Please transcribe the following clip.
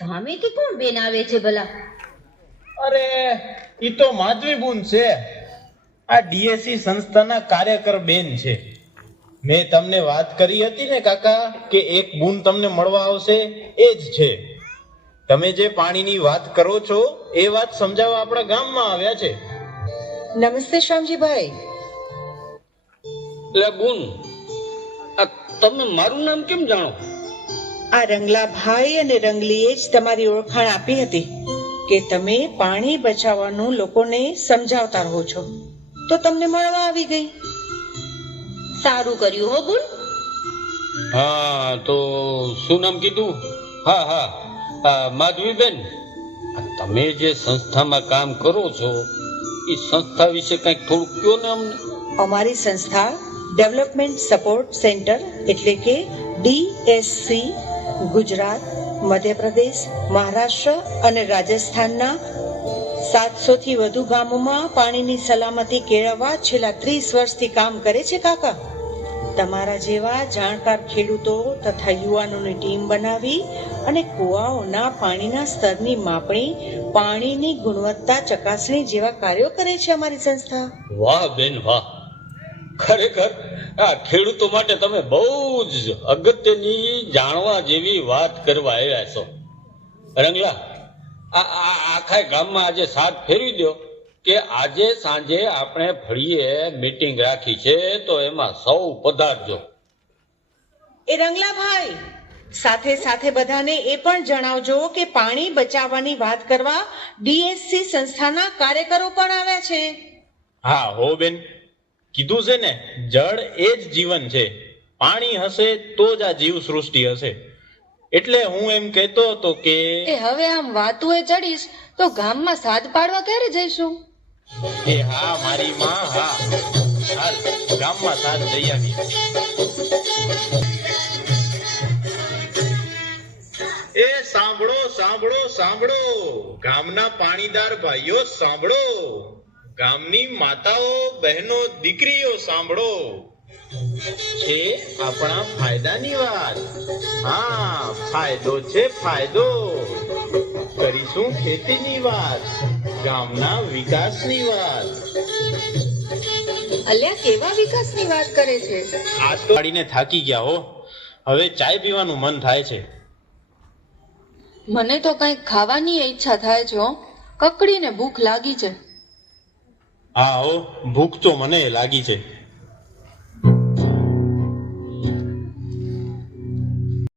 સામેથી કોણ બેન આવે છે ભલા? અરે ઈ તો માધવી બુન છે. આ ડીએસસી સંસ્થાના કાર્યકર બેન છે. મેં તમને વાત કરી હતી ને કાકા કે એક બુન તમને મળવા આવશે એ જ છે. તમે જે પાણીની વાત કરો છો એ વાત સમજાવવા આપણા ગામમાં આવ્યા છે. નમસ્તે શ્યામજીભાઈ. લે બુન આ તમે મારું નામ કેમ જાણો? આ રંગલા ભાઈ અને રંગલીએ જ તમારી ઓળખાણ આપી હતી કે તમે પાણી બચાવવાનું લોકોને સમજાવતા રહો છો. તો તમને મળવા આવી ગઈ. સારું કર્યું હો બુન. હા તો શું નામ કીધું? હા હા. આ માધવીબેન તમે જે સંસ્થામાં કામ કરો છો એ સંસ્થા વિશે કંઈક થોડુંક કયો ને અમને? અમારી સંસ્થા ડેવલપમેન્ટ સપોર્ટ સેન્ટર એટલે કે ડીએસસી ગુજરાત, મધ્યપ્રદેશ, મહારાષ્ટ્ર અને રાજસ્થાનના સાતસો થી વધુ ગામોમાં પાણીની સલામતી કેળવવા છેલ્લા ત્રીસ વર્ષથી કામ કરે છે કાકા. તમારા જેવા જાણકાર ખેડૂતો તથા યુવાનોની ટીમ બનાવી અને કુવાઓના પાણીના સ્તરની માપણી, પાણીની ગુણવત્તા ચકાસણી જેવા કાર્યો કરે છે અમારી સંસ્થા. વાહ બેન વાહ. ખરેખર આ ખેડૂતો માટે તમે બહુ જ અગત્યની જાણવા જેવી વાત કરવા આવ્યા છો. રંગલા આ આ આખા ગામમાં આજે સાથ ફેરવી દો કે આજે સાંજે આપણે ફળીએ મીટિંગ રાખી છે તો એમાં સૌ પધારજો. એ રંગલાભાઈ સાથે સાથે બધાને એ પણ જણાવજો કે પાણી બચાવવાની વાત કરવા ડીએસસી સંસ્થાના કાર્યકરો પણ આવ્યા છે. હા હો બેન. કીધું છે ને જળ એ જ જીવન છે. પાણી હશે તો જ આ જીવ સૃષ્ટિ હશે. એટલે હું એમ કહેતો હતો કે એ હવે આમ વાતું એ ચડીશ તો ગામમાં સાદ પાડવા ક્યારે જઈશું? એ હા મારી માં હા. હાલ ગામમાં સાદ જઈ આવી એ સાંભળો સાંભળો સાંભળો. ગામના પાણીદાર ભાઈઓ સાંભળો. ગામની માતાઓ બહેનો દીકરીઓ સાંભળો. છે આપણા ફાયદાની વાત. હા ફાયદો છે ફાયદો. કરીશું ખેતીની વાત ગામના વિકાસની વાત. અલ્યા કેવા વિકાસની વાત કરે છે? આ તો પાડીને થાકી ગયા હો. હવે ચાય પીવાનું મન થાય છે. મને તો કંઈક ખાવાની ઈચ્છા થાય છે હો. કકડીને ભૂખ લાગી છે. હો ભૂખ તો મને લાગી છે.